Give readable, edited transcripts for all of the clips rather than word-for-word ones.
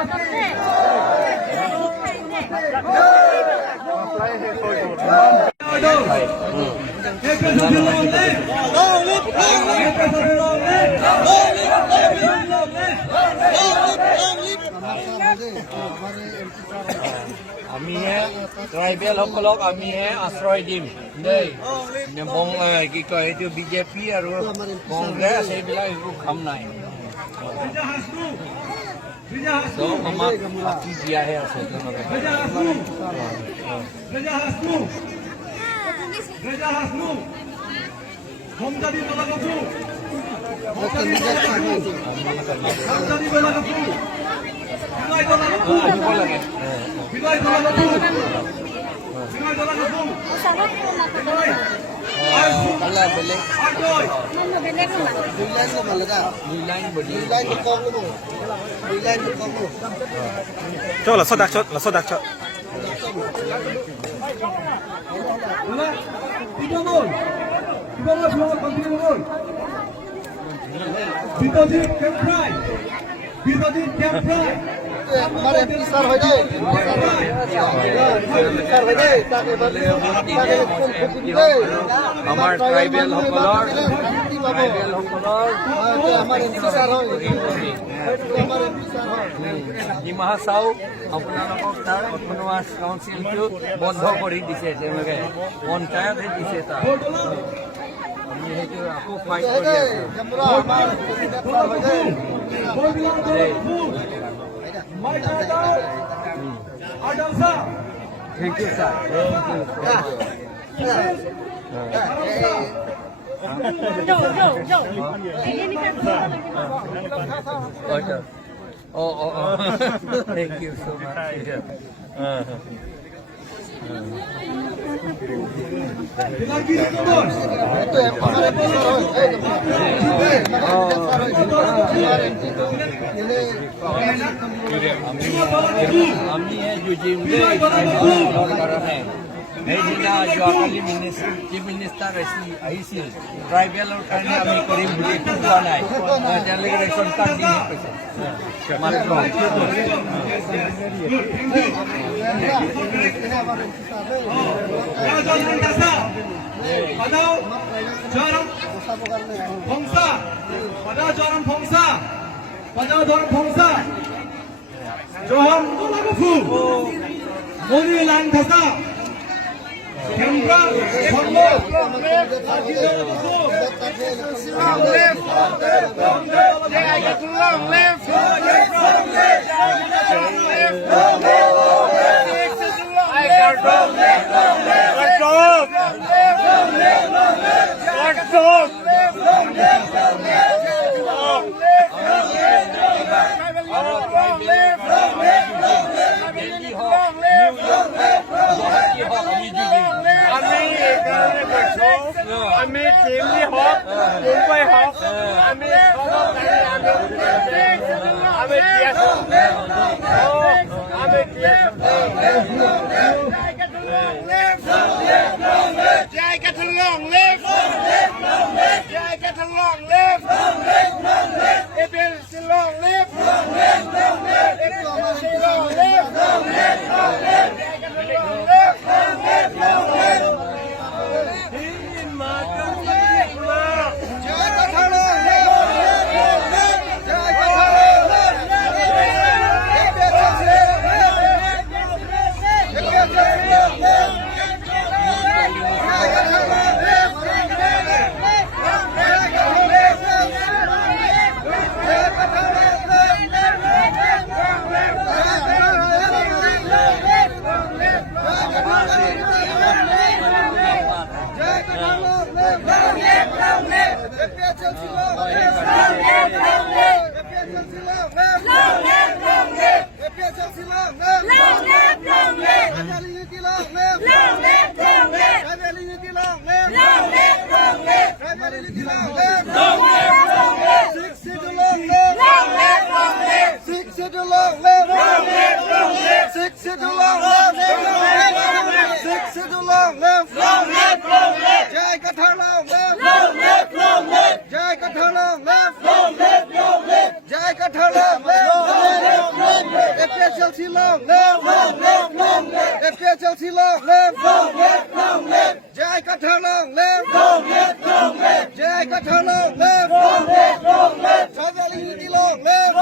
আমি ট্ৰাইবেল সকলক আমি আশ্ৰয় দিম দেই কি কয় এইটো বিজেপি আৰু কংগ্ৰেছ এইবিলাক একো কাম নাই আমাক বাকী দিয়াহে আছে Cho là sodak cho, là sodak cho. हमारे एमपी सर हो जाए আমাৰ ট্ৰাইবেল সকলৰ हमारे एमपी सर हो हमारे एमपी सर हो ডিমাহা চাও আপোনালোকক তাৰ অট'নমাছ কাউন্সিলটো বন্ধ কৰি দিছে তেওঁলোকে পঞ্চায়তহে দিছে তাৰ আমি সেইটো আকৌ ফাইট কৰি আছো thank you sir Thank you so much. সেইদিনা যোৱাকালি চিফ মিনিষ্টাৰ আহিছিল ট্ৰাইবেলৰ কাৰণে আমি কৰিম বুলি কোৱা নাই তেওঁলোকে ৰেচন কাৰ্ড দিহে কৈছে মাত্ৰ আমি টিমলি হওক মুম্বাই হওক আমি Chelsea long left, FPS Chelsea long left, Jai Qatar long left, Jai Qatar long left, Tribal Unity long left,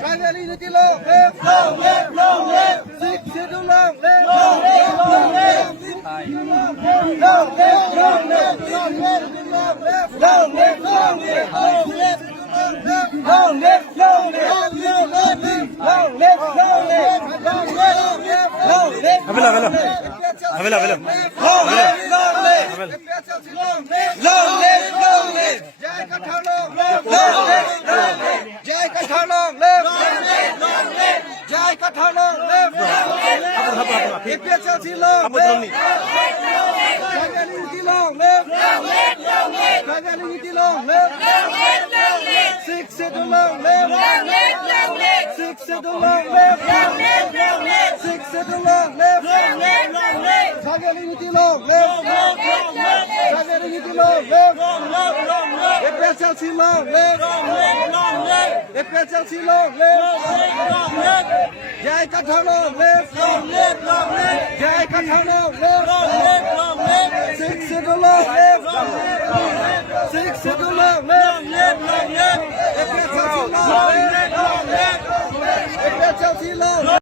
Tribal Unity long left, Six Schedule long left, Avila, avila. Avila, avila. Jai Qatar long left, Jai Qatar long left, Jai Qatar long left, FPS Chelsea long left, Tribal Unity long left, Tribal Unity long left, Six Schedule long left, Six Schedule long left, Six Schedule long left, Tribal Unity long left, Tribal Unity long left, FPS Chelsea long left, FPS Chelsea long left, Jai Qatar long left, Jai Qatar long left, Six Schedule long left, Six Schedule long left, FPS Chelsea long left, FPS Chelsea long left.